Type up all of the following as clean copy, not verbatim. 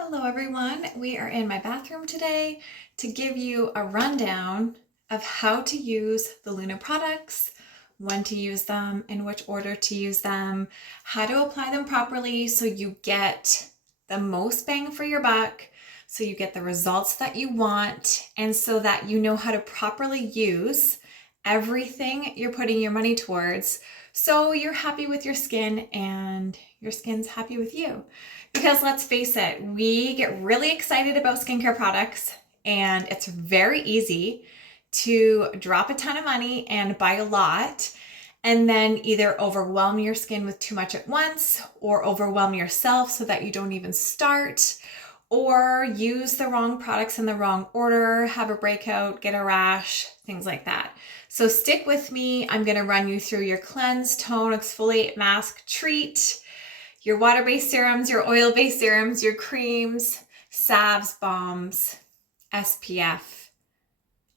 Hello everyone, we are in my bathroom today to give you a rundown of how to use the Lunah products, when to use them, in which order to use them, how to apply them properly so you get the most bang for your buck, so you get the results that you want, and so that you know how to properly use everything you're putting your money towards so you're happy with your skin and your skin's happy with you. Because let's face it, we get really excited about skincare products and it's very easy to drop a ton of money and buy a lot and then either overwhelm your skin with too much at once or overwhelm yourself so that you don't even start, or use the wrong products in the wrong order, have a breakout, get a rash, things like that. So stick with me. I'm going to run you through your cleanse, tone, exfoliate, mask, treat, your water-based serums, your oil-based serums, your creams, salves, balms, SPF,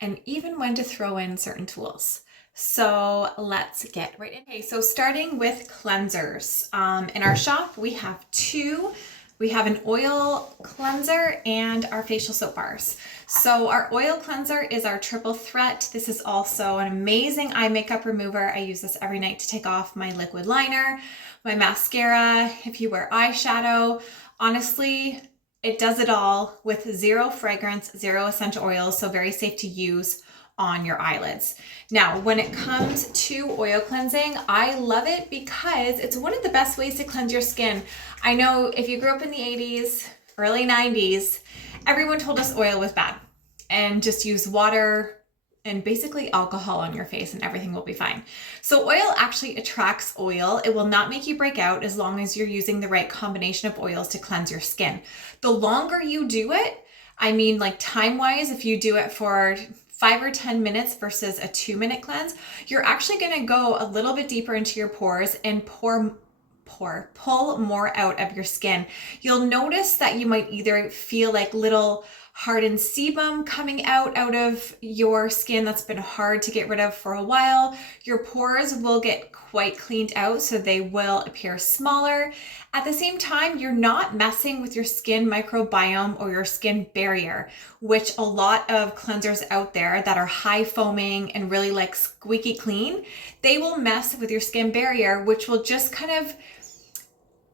and even when to throw in certain tools. So let's get right in. Okay, so starting with cleansers. In our shop, we have two. We have an oil cleanser and our facial soap bars. So our oil cleanser is our triple threat. This is also an amazing eye makeup remover. I use this every night to take off my liquid liner, my mascara, if you wear eyeshadow. Honestly, it does it all with zero fragrance, zero essential oils, so very safe to use on your eyelids. Now, when it comes to oil cleansing, I love it because it's one of the best ways to cleanse your skin. I know if you grew up in the 80s, early 90s, everyone told us oil was bad and just use water and basically alcohol on your face and everything will be fine. So oil actually attracts oil. It will not make you break out as long as you're using the right combination of oils to cleanse your skin. The longer you do it, I mean like time-wise, if you do it for 5 or 10 minutes versus a 2-minute cleanse, you're actually gonna go a little bit deeper into your pores and pull more out of your skin. You'll notice that you might either feel like little hardened sebum coming out of your skin that's been hard to get rid of for a while. Your pores will get quite cleaned out, so they will appear smaller. At the same time, you're not messing with your skin microbiome or your skin barrier, which a lot of cleansers out there that are high foaming and really like squeaky clean, they will mess with your skin barrier, which will just kind of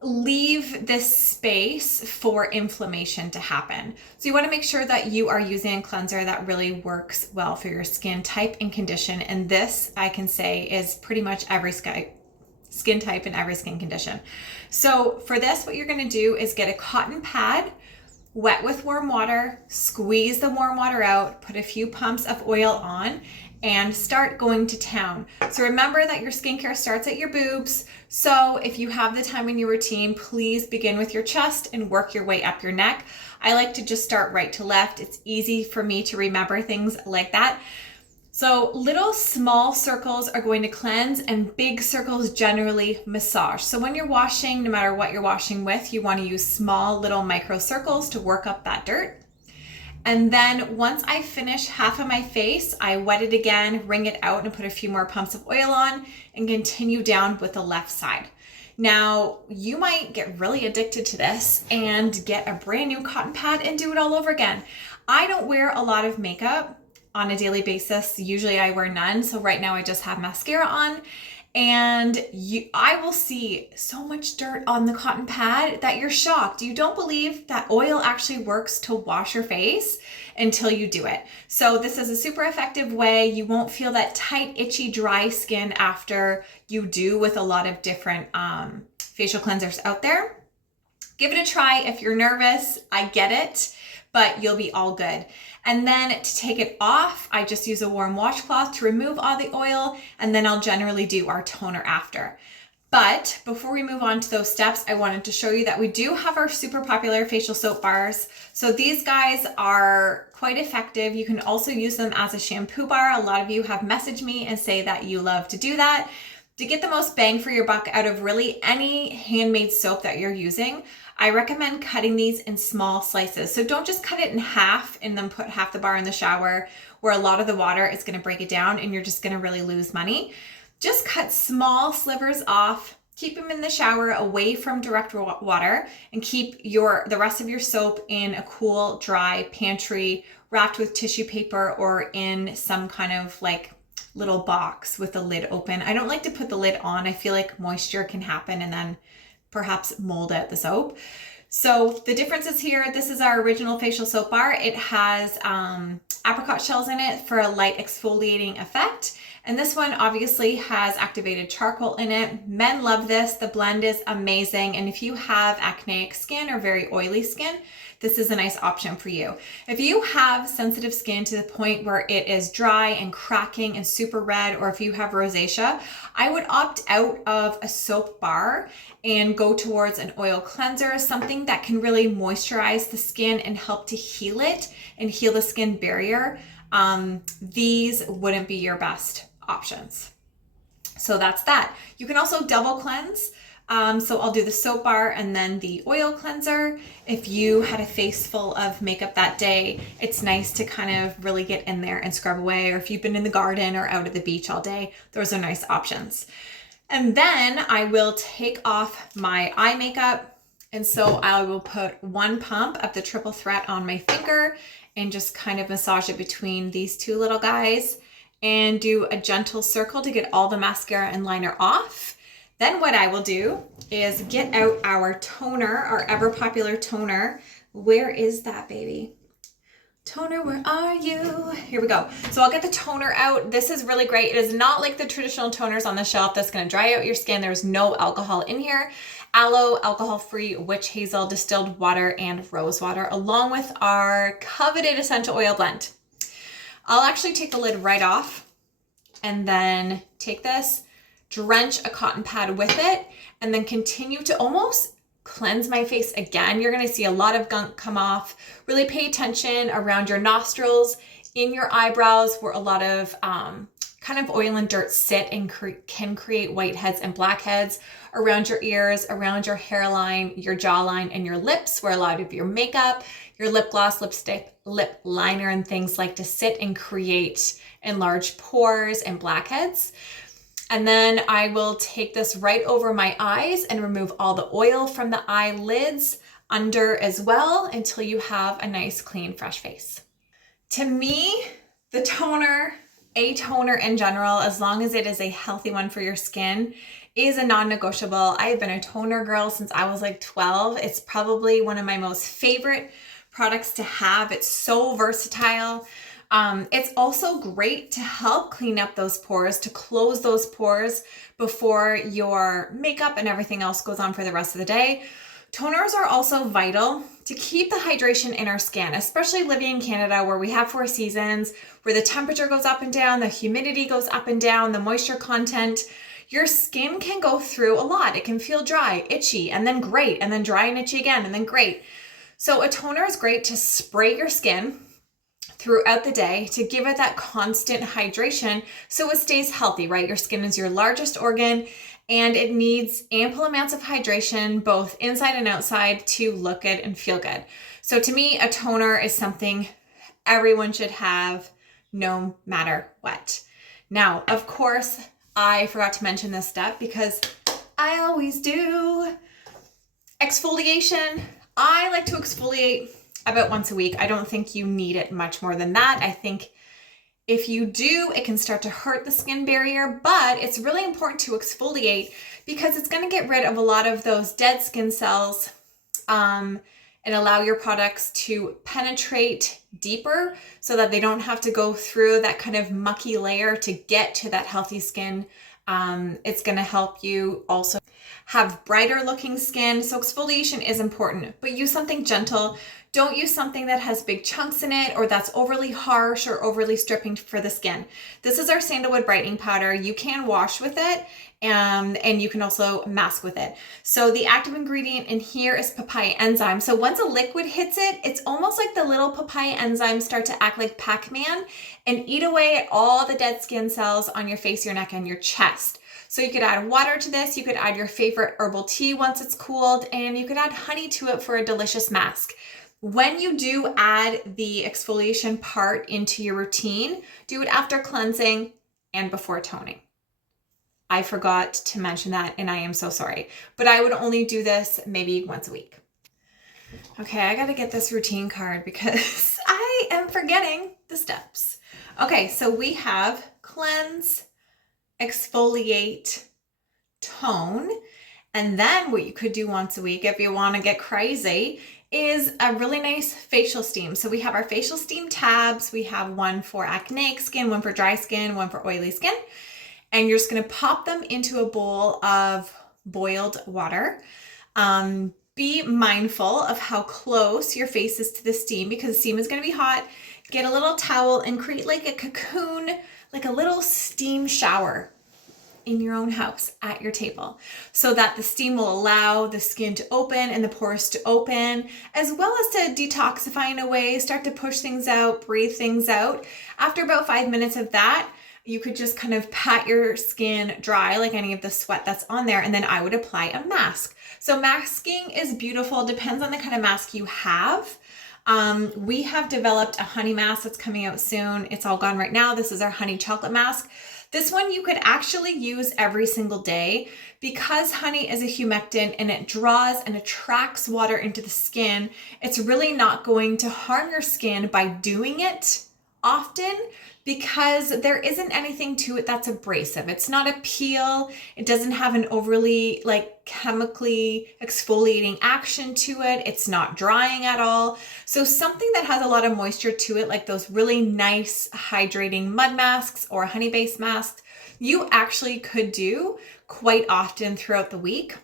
leave this space for inflammation to happen. So you want to make sure that you are using a cleanser that really works well for your skin type and condition. And this, I can say, is pretty much every skin type and every skin condition. So for this, what you're going to do is get a cotton pad, wet with warm water, squeeze the warm water out, put a few pumps of oil on, and start going to town. So remember that your skincare starts at your boobs. So if you have the time in your routine, please begin with your chest and work your way up your neck. I like to just start right to left. It's easy for me to remember things like that. So little small circles are going to cleanse and big circles generally massage. So when you're washing, no matter what you're washing with, you want to use small little micro circles to work up that dirt. And then once I finish half of my face, I wet it again, wring it out, and put a few more pumps of oil on and continue down with the left side. Now, you might get really addicted to this and get a brand new cotton pad and do it all over again. I don't wear a lot of makeup on a daily basis. Usually I wear none. So right now I just have mascara on. And I will see so much dirt on the cotton pad that you're shocked. You don't believe that oil actually works to wash your face until you do it. So this is a super effective way. You won't feel that tight, itchy, dry skin after you do with a lot of different facial cleansers out there. Give it a try. If you're nervous, I get it, but you'll be all good. And then to take it off, I just use a warm washcloth to remove all the oil, and then I'll generally do our toner after. But before we move on to those steps, I wanted to show you that we do have our super popular facial soap bars. So these guys are quite effective. You can also use them as a shampoo bar. A lot of you have messaged me and say that you love to do that. To get the most bang for your buck out of really any handmade soap that you're using, I recommend cutting these in small slices. So don't just cut it in half and then put half the bar in the shower where a lot of the water is going to break it down and you're just going to really lose money. Just cut small slivers off, Keep them in the shower away from direct water, and keep the rest of your soap in a cool, dry pantry wrapped with tissue paper or in some kind of like little box with the lid open. I don't like to put the lid on. I feel like moisture can happen and then perhaps mold out the soap. So the differences here, this is our original facial soap bar. It has apricot shells in it for a light exfoliating effect. And this one obviously has activated charcoal in it. Men love this. The blend is amazing. And if you have acneic skin or very oily skin, this is a nice option for you. If you have sensitive skin to the point where it is dry and cracking and super red, or if you have rosacea, I would opt out of a soap bar and go towards an oil cleanser, something that can really moisturize the skin and help to heal it and heal the skin barrier. These wouldn't be your best options. So that's that. You can also double cleanse. So I'll do the soap bar and then the oil cleanser. If you had a face full of makeup that day, it's nice to kind of really get in there and scrub away. Or if you've been in the garden or out at the beach all day, those are nice options. And then I will take off my eye makeup. And so I will put one pump of the triple threat on my finger and just kind of massage it between these two little guys and do a gentle circle to get all the mascara and liner off. Then what I will do is get out our toner, our ever popular toner. Where is that, baby? Toner, where are you? Here we go. So I'll get the toner out. This is really great. It is not like the traditional toners on the shelf that's going to dry out your skin. There's no alcohol in here. Aloe, alcohol-free, witch hazel, distilled water, and rose water, along with our coveted essential oil blend. I'll actually take the lid right off and then take this, drench a cotton pad with it, and then continue to almost cleanse my face again. You're going to see a lot of gunk come off. Really pay attention around your nostrils, in your eyebrows, where a lot of kind of oil and dirt sit and can create whiteheads and blackheads, around your ears, around your hairline, your jawline, and your lips, where a lot of your makeup, your lip gloss, lipstick, lip liner, and things like to sit and create enlarged pores and blackheads. And then I will take this right over my eyes and remove all the oil from the eyelids under as well until you have a nice, clean, fresh face. To me, the toner, a toner in general, as long as it is a healthy one for your skin, is a non-negotiable. I have been a toner girl since I was like 12. It's probably one of my most favorite products to have. It's so versatile. It's also great to help clean up those pores, to close those pores before your makeup and everything else goes on for the rest of the day. Toners are also vital to keep the hydration in our skin, especially living in Canada where we have 4 seasons, where the temperature goes up and down, the humidity goes up and down, the moisture content. Your skin can go through a lot. It can feel dry, itchy, and then great, and then dry and itchy again, and then great. So a toner is great to spray your skin throughout the day to give it that constant hydration so it stays healthy, right? Your skin is your largest organ and it needs ample amounts of hydration both inside and outside to look good and feel good. So to me, a toner is something everyone should have no matter what. Now, of course, I forgot to mention this step because I always do. Exfoliation. I like to exfoliate about once a week. I don't think you need it much more than that. I think if you do, it can start to hurt the skin barrier, but it's really important to exfoliate because it's going to get rid of a lot of those dead skin cells and allow your products to penetrate deeper so that they don't have to go through that kind of mucky layer to get to that healthy skin. It's going to help you also have brighter looking skin. So exfoliation is important, but use something gentle. Don't use something that has big chunks in it or that's overly harsh or overly stripping for the skin. This is our sandalwood brightening powder. You can wash with it and you can also mask with it. So the active ingredient in here is papaya enzyme. So once a liquid hits it, it's almost like the little papaya enzymes start to act like Pac-Man and eat away at all the dead skin cells on your face, your neck, and your chest. So you could add water to this, you could add your favorite herbal tea once it's cooled, and you could add honey to it for a delicious mask. When you do add the exfoliation part into your routine, do it after cleansing and before toning. I forgot to mention that, and I am so sorry. But I would only do this maybe once a week. Okay, I gotta get this routine card because I am forgetting the steps. Okay, so we have cleanse, exfoliate, tone, and then what you could do once a week if you want to get crazy is a really nice facial steam. So we have our facial steam tabs. We have one for acneic skin, one for dry skin, one for oily skin. And you're just going to pop them into a bowl of boiled water. Be mindful of how close your face is to the steam because the steam is going to be hot. Get a little towel and create like a cocoon, like a little steam shower in your own house at your table so that the steam will allow the skin to open and the pores to open, as well as to detoxify in a way, start to push things out, breathe things out. After about 5 minutes of that, you could just kind of pat your skin dry, like any of the sweat that's on there, and then I would apply a mask. So masking is beautiful, depends on the kind of mask you have. We have developed a honey mask that's coming out soon. It's all gone right now. This is our honey chocolate mask. This one you could actually use every single day because honey is a humectant and it draws and attracts water into the skin. It's really not going to harm your skin by doing it often because there isn't anything to it that's abrasive. It's not a peel. It doesn't have an overly chemically exfoliating action to it. It's not drying at all. So something that has a lot of moisture to it, like those really nice hydrating mud masks or honey-based masks, you actually could do quite often throughout the week.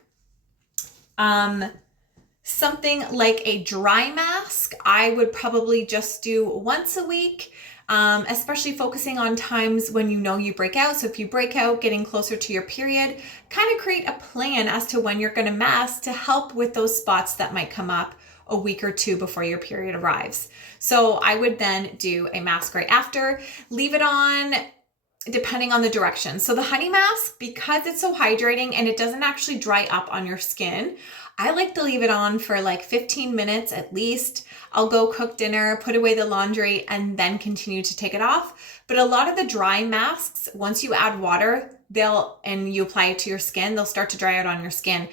Something like a dry mask, I would probably just do once a week. Especially focusing on times when you know you break out. So if you break out, getting closer to your period, kind of create a plan as to when you're going to mask to help with those spots that might come up a week or two before your period arrives. So I would then do a mask right after, leave it on depending on the direction. So the honey mask, because it's so hydrating and it doesn't actually dry up on your skin, I like to leave it on for 15 minutes at least. I'll go cook dinner, put away the laundry, and then continue to take it off. But a lot of the dry masks, once you add water, and you apply it to your skin, they'll start to dry out on your skin.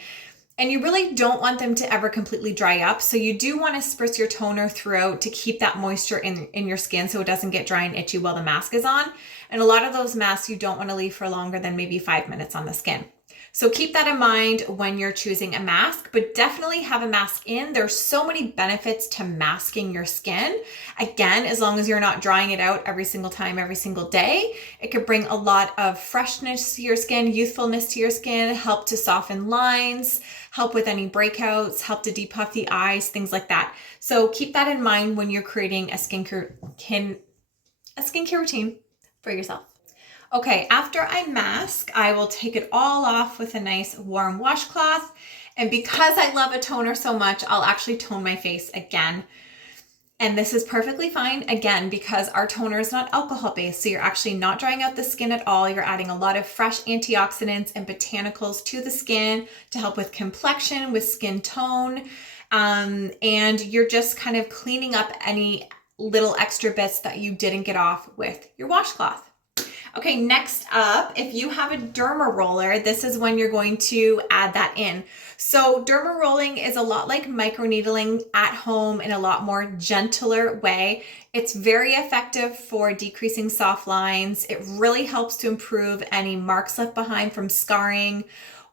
And you really don't want them to ever completely dry up. So you do want to spritz your toner throughout to keep that moisture in your skin so it doesn't get dry and itchy while the mask is on. And a lot of those masks you don't want to leave for longer than maybe 5 minutes on the skin. So keep that in mind when you're choosing a mask, but definitely have a mask in. There's so many benefits to masking your skin. Again, as long as you're not drying it out every single time, every single day, it could bring a lot of freshness to your skin, youthfulness to your skin, help to soften lines, help with any breakouts, help to depuff the eyes, things like that. So keep that in mind when you're creating a skincare routine for yourself. Okay, after I mask, I will take it all off with a nice warm washcloth. And because I love a toner so much, I'll actually tone my face again. And this is perfectly fine, again, because our toner is not alcohol-based. So you're actually not drying out the skin at all. You're adding a lot of fresh antioxidants and botanicals to the skin to help with complexion, with skin tone. And you're just kind of cleaning up any little extra bits that you didn't get off with your washcloth. Okay, next up, if you have a derma roller, this is when you're going to add that in. So derma rolling is a lot like microneedling at home in a lot more gentler way. It's very effective for decreasing soft lines. It really helps to improve any marks left behind from scarring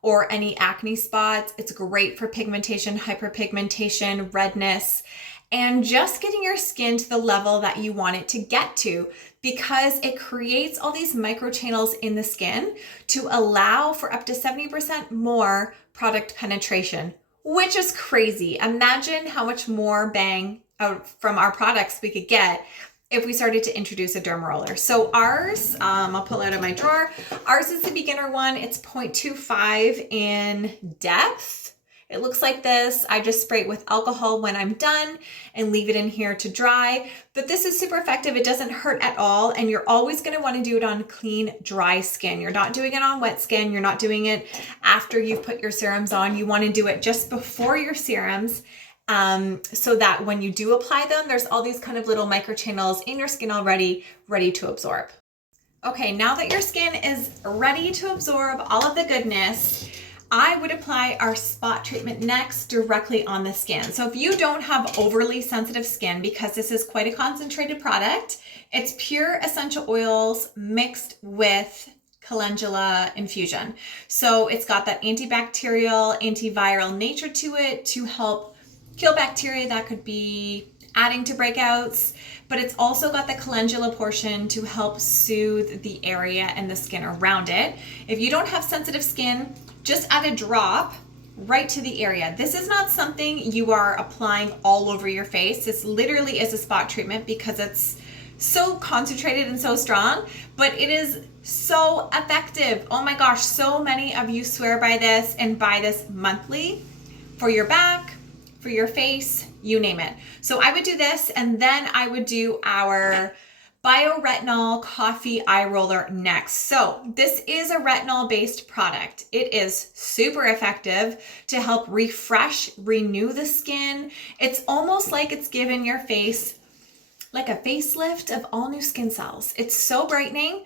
or any acne spots. It's great for pigmentation, hyperpigmentation, redness, and just getting your skin to the level that you want it to get to, because it creates all these microchannels in the skin to allow for up to 70% more product penetration, which is crazy. Imagine how much more bang out from our products we could get if we started to introduce a derma roller. So ours, I'll pull it out of my drawer. Ours is the beginner one. It's 0.25 in depth. It looks like this. I just spray it with alcohol when I'm done and leave it in here to dry. But this is super effective. It doesn't hurt at all. And you're always going to want to do it on clean, dry skin. You're not doing it on wet skin. You're not doing it after you've put your serums on. You want to do it just before your serums. So that when you do apply them, there's all these kind of little microchannels in your skin already ready to absorb. Okay, now that your skin is ready to absorb all of the goodness, I would apply our spot treatment next directly on the skin. So if you don't have overly sensitive skin, because this is quite a concentrated product, it's pure essential oils mixed with calendula infusion. So it's got that antibacterial, antiviral nature to it to help kill bacteria that could be adding to breakouts, but it's also got the calendula portion to help soothe the area and the skin around it. If you don't have sensitive skin, just add a drop right to the area. This is not something you are applying all over your face. This literally is a spot treatment because it's so concentrated and so strong, but it is so effective. Oh my gosh, so many of you swear by this and buy this monthly for your back, for your face, you name it. So I would do this, and then I would do our bioretinol coffee eye roller next. So this is a retinol based product. It is super effective to help refresh, renew the skin. It's almost like it's given your face like a facelift of all new skin cells. It's so brightening.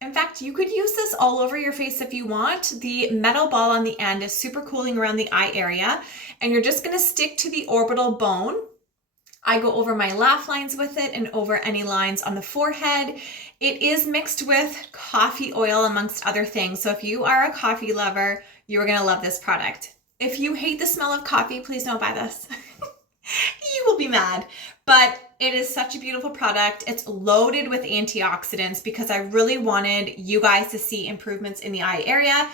In fact, you could use this all over your face if you want. The metal ball on the end is super cooling around the eye area, and you're just gonna stick to the orbital bone. I go over my laugh lines with it and over any lines on the forehead. It is mixed with coffee oil amongst other things. So if you are a coffee lover, you are gonna love this product. If you hate the smell of coffee, please don't buy this. You will be mad, but it is such a beautiful product. It's loaded with antioxidants because I really wanted you guys to see improvements in the eye area.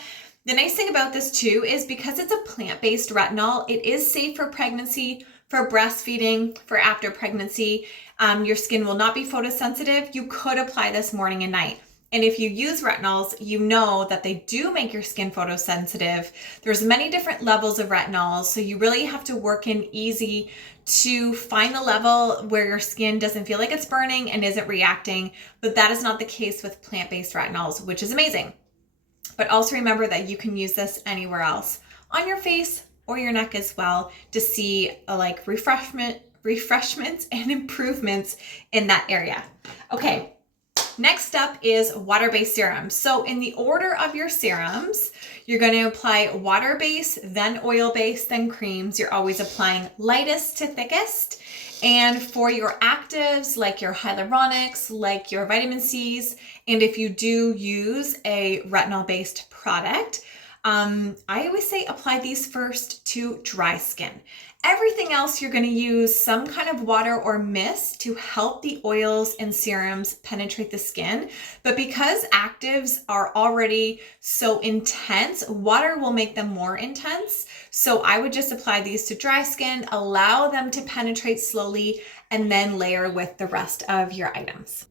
The nice thing about this too is because it's a plant-based retinol, it is safe for pregnancy, for breastfeeding, for after pregnancy. Your skin will not be photosensitive. You could apply this morning and night. And if you use retinols, you know that they do make your skin photosensitive. There's many different levels of retinols, so you really have to work in easy to find the level where your skin doesn't feel like it's burning and isn't reacting, but that is not the case with plant-based retinols, which is amazing. But also remember that you can use this anywhere else, on your face or your neck as well, to see like refreshments and improvements in that area. Okay. Next up is water-based serums. So in the order of your serums, you're going to apply water-based, then oil-based, then creams. You're always applying lightest to thickest. And for your actives, like your hyaluronics, like your vitamin C's, and if you do use a retinol-based product, I always say apply these first to dry skin. Everything else, you're going to use some kind of water or mist to help the oils and serums penetrate the skin. But because actives are already so intense, water will make them more intense. So I would just apply these to dry skin, allow them to penetrate slowly, and then layer with the rest of your items.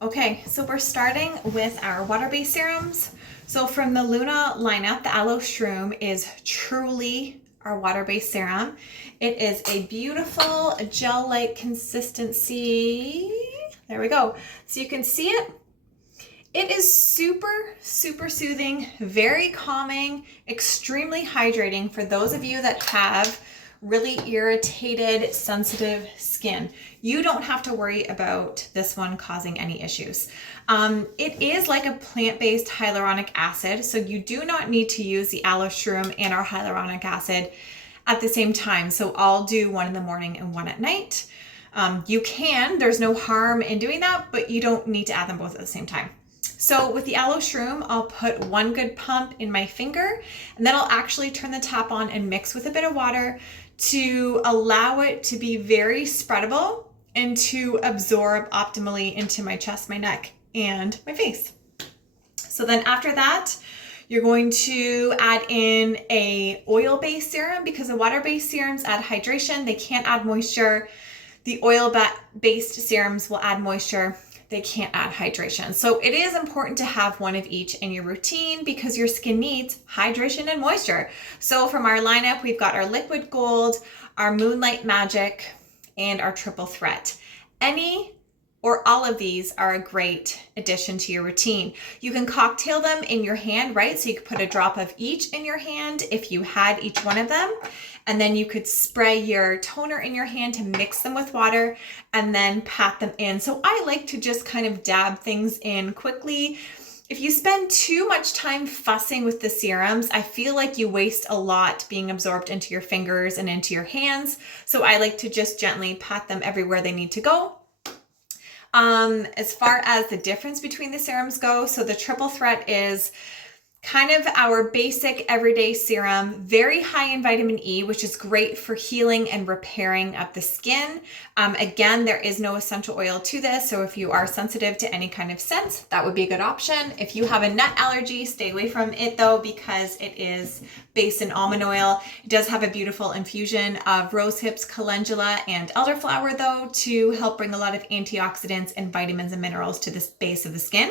Okay, so we're starting with our water-based serums. So from the Lunah lineup, the Aloe Shroom is truly our water-based serum. It is a beautiful gel-like consistency. There we go. So you can see it. It is super, super soothing, very calming, extremely hydrating for those of you that have really irritated, sensitive skin. You don't have to worry about this one causing any issues. It is like a plant-based hyaluronic acid, so you do not need to use the aloe shroom and our hyaluronic acid at the same time. So I'll do one in the morning and one at night. You can, there's no harm in doing that, but you don't need to add them both at the same time. So with the aloe shroom, I'll put one good pump in my finger, and then I'll actually turn the tap on and mix with a bit of water to allow it to be very spreadable and to absorb optimally into my chest, my neck, and my face. So then after that, you're going to add in a oil-based serum because the water-based serums add hydration. They can't add moisture. The oil-based serums will add moisture. They can't add hydration. So it is important to have one of each in your routine because your skin needs hydration and moisture. So from our lineup, we've got our liquid gold, our moonlight magic, and our triple threat. Any or all of these are a great addition to your routine. You can cocktail them in your hand, right? So you could put a drop of each in your hand if you had each one of them. And then you could spray your toner in your hand to mix them with water and then pat them in. So I like to just kind of dab things in quickly. If you spend too much time fussing with the serums, I feel like you waste a lot being absorbed into your fingers and into your hands. So I like to just gently pat them everywhere they need to go. As far as the difference between the serums go, so the triple threat is kind of our basic everyday serum, very high in vitamin E, which is great for healing and repairing of the skin. Again, there is no essential oil to this, so if you are sensitive to any kind of scents, that would be a good option. If you have a nut allergy, stay away from it though, because it is based in almond oil. It does have a beautiful infusion of rose hips, calendula, and elderflower though, to help bring a lot of antioxidants and vitamins and minerals to the base of the skin.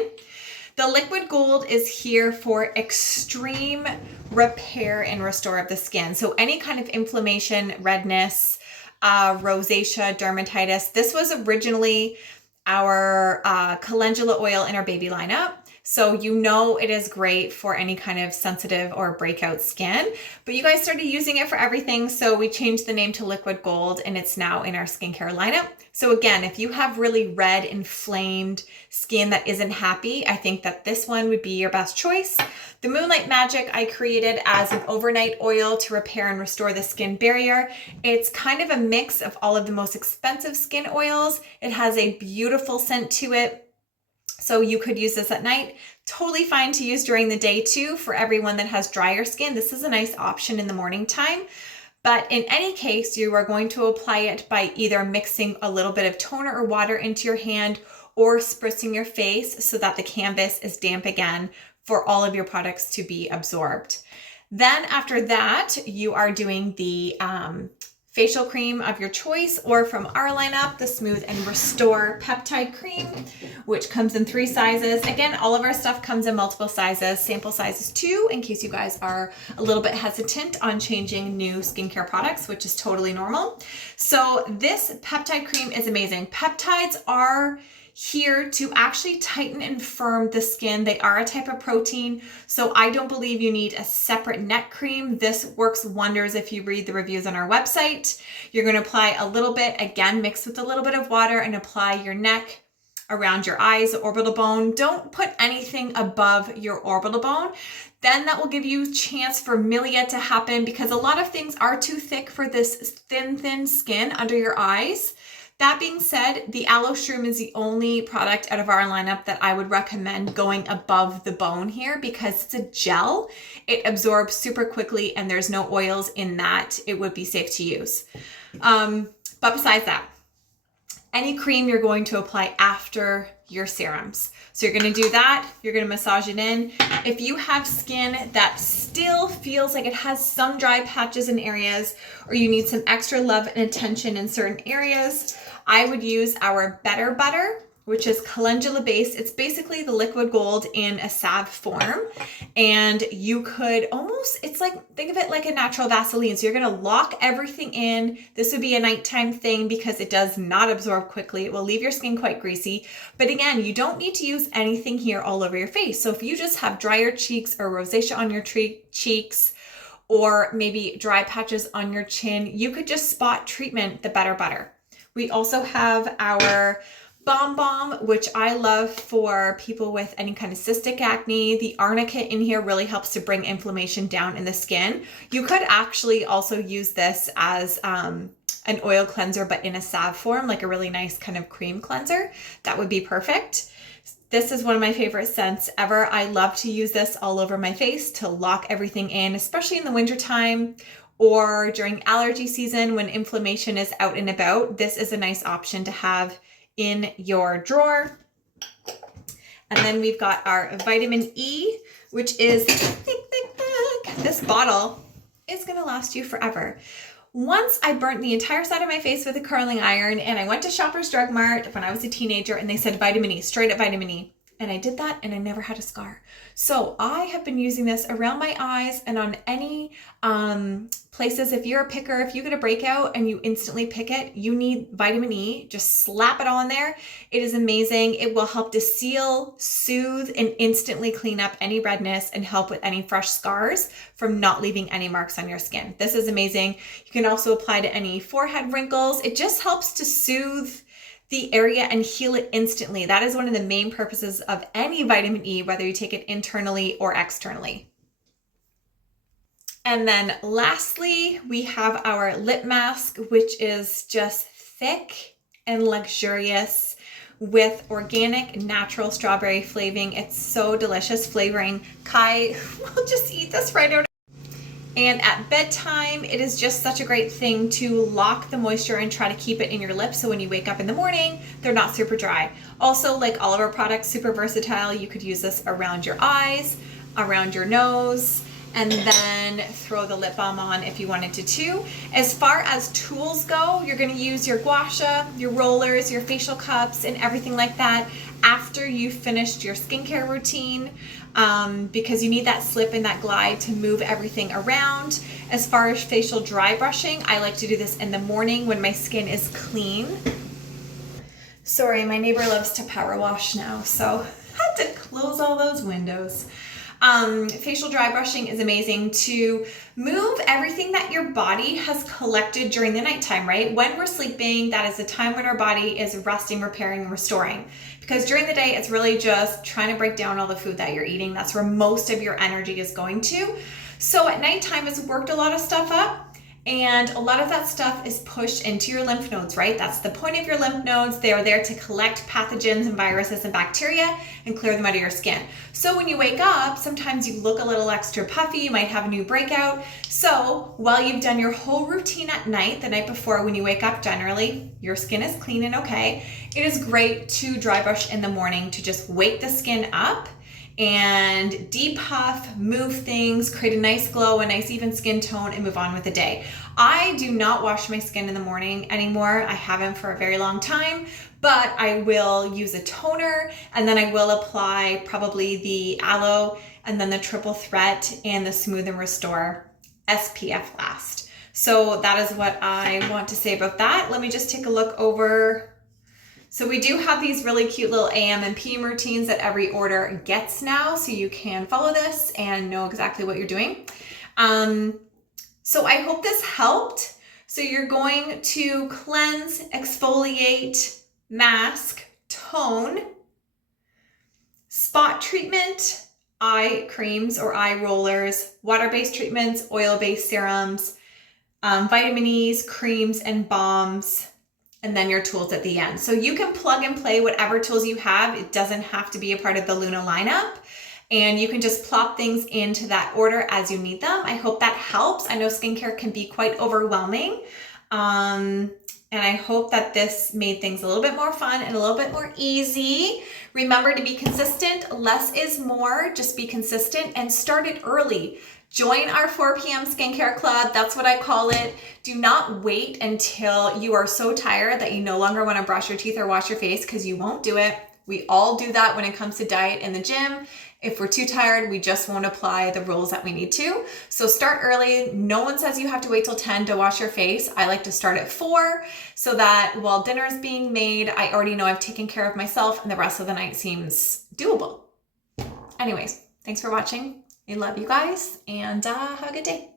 The liquid gold is here for extreme repair and restore of the skin. So any kind of inflammation, redness, rosacea, dermatitis. This was originally our calendula oil in our baby lineup. So you know it is great for any kind of sensitive or breakout skin, but you guys started using it for everything. So we changed the name to Liquid Gold and it's now in our skincare lineup. So again, if you have really red, inflamed skin that isn't happy, I think that this one would be your best choice. The Moonlight Magic I created as an overnight oil to repair and restore the skin barrier. It's kind of a mix of all of the most expensive skin oils. It has a beautiful scent to it. So you could use this at night. Totally fine to use during the day too for everyone that has drier skin. This is a nice option in the morning time. But in any case, you are going to apply it by either mixing a little bit of toner or water into your hand or spritzing your face so that the canvas is damp again for all of your products to be absorbed. Then after that, you are doing the facial cream of your choice, or from our lineup, the Smooth and Restore Peptide Cream, which comes in 3 sizes. Again, all of our stuff comes in multiple sizes, sample sizes too, in case you guys are a little bit hesitant on changing new skincare products, which is totally normal. So this peptide cream is amazing. Peptides are here to actually tighten and firm the skin. They are a type of protein, so I don't believe you need a separate neck cream. This works wonders if you read the reviews on our website. You're going to apply a little bit, again, mix with a little bit of water and apply your neck, around your eyes, orbital bone. Don't put anything above your orbital bone. Then that will give you a chance for milia to happen, because a lot of things are too thick for this thin skin under your eyes. That being said, the Aloe Shroom is the only product out of our lineup that I would recommend going above the bone here, because it's a gel. It absorbs super quickly and there's no oils in that. It would be safe to use. But besides that, any cream you're going to apply after your serums. So you're going to do that. You're going to massage it in. If you have skin that still feels like it has some dry patches in areas, or you need some extra love and attention in certain areas, I would use our Better Butter, which is calendula based. It's basically the liquid gold in a salve form. And you could almost, it's like, think of it like a natural Vaseline. So you're gonna lock everything in. This would be a nighttime thing because it does not absorb quickly. It will leave your skin quite greasy. But again, you don't need to use anything here all over your face. So if you just have drier cheeks or rosacea on your cheeks, or maybe dry patches on your chin, you could just spot treatment the Better Butter. We also have our Bomb Balm, which I love for people with any kind of cystic acne. The arnica in here really helps to bring inflammation down in the skin. You could actually also use this as an oil cleanser, but in a salve form, like a really nice kind of cream cleanser. That would be perfect. This is one of my favorite scents ever. I love to use this all over my face to lock everything in, especially in the wintertime or during allergy season when inflammation is out and about. This is a nice option to have in your drawer. And then we've got our vitamin E, which is thick. This bottle is gonna last you forever. Once I burnt the entire side of my face with a curling iron, and I went to Shoppers Drug Mart when I was a teenager, and they said vitamin E, straight up vitamin E. And I did that and I never had a scar. So I have been using this around my eyes and on any places. If you're a picker, if you get a breakout and you instantly pick it, you need vitamin E. Just slap it all in there. It is amazing. It will help to seal, soothe, and instantly clean up any redness and help with any fresh scars from not leaving any marks on your skin. This is amazing. You can also apply to any forehead wrinkles. It just helps to soothe the area and heal it instantly. That is one of the main purposes of any vitamin E, whether you take it internally or externally. And then lastly, we have our lip mask, which is just thick and luxurious with organic natural strawberry flavoring. It's so delicious flavoring. Kai will just eat this right out. And at bedtime, it is just such a great thing to lock the moisture and try to keep it in your lips so when you wake up in the morning, they're not super dry. Also, like all of our products, super versatile. You could use this around your eyes, around your nose, and then throw the lip balm on if you wanted to too. As far as tools go, you're gonna use your gua sha, your rollers, your facial cups, and everything like that after you've finished your skincare routine. Because you need that slip and that glide to move everything around. As far as facial dry brushing, I like to do this in the morning when my skin is clean. Sorry, my neighbor loves to power wash now, so I had to close all those windows. Facial dry brushing is amazing to move everything that your body has collected during the nighttime, right? When we're sleeping, that is the time when our body is resting, repairing, and restoring. Because during the day, it's really just trying to break down all the food that you're eating. That's where most of your energy is going to. So at nighttime, it's worked a lot of stuff up. And a lot of that stuff is pushed into your lymph nodes, right? That's the point of your lymph nodes. They are there to collect pathogens and viruses and bacteria and clear them out of your skin. So when you wake up, sometimes you look a little extra puffy, you might have a new breakout. So while you've done your whole routine at night, the night before when you wake up, generally, your skin is clean and okay. It is great to dry brush in the morning to just wake the skin up and depuff, move things, create a nice glow, a nice even skin tone, and move on with the day. I do not wash my skin in the morning anymore. I haven't for a very long time, but I will use a toner and then I will apply probably the aloe and then the triple threat and the Smooth and Restore SPF Last. So that is what I want to say about that. Let me just take a look over. So we do have these really cute little AM and PM routines that every order gets now, so you can follow this and know exactly what you're doing. So I hope this helped. So you're going to cleanse, exfoliate, mask, tone, spot treatment, eye creams or eye rollers, water-based treatments, oil-based serums, vitamin E's, creams, and balms, and then your tools at the end. So you can plug and play whatever tools you have. It doesn't have to be a part of the Lunah lineup. And you can just plop things into that order as you need them. I hope that helps. I know skincare can be quite overwhelming. And I hope that this made things a little bit more fun and a little bit more easy. Remember to be consistent. Less is more. Just be consistent and start it early. Join our 4 p.m. skincare club. That's what I call it. Do not wait until you are so tired that you no longer want to brush your teeth or wash your face, because you won't do it. We all do that when it comes to diet in the gym. If we're too tired, we just won't apply the rules that we need to. So start early. No one says you have to wait till 10 to wash your face. I like to start at 4 so that while dinner is being made, I already know I've taken care of myself and the rest of the night seems doable. Anyways, thanks for watching. I love you guys and have a good day.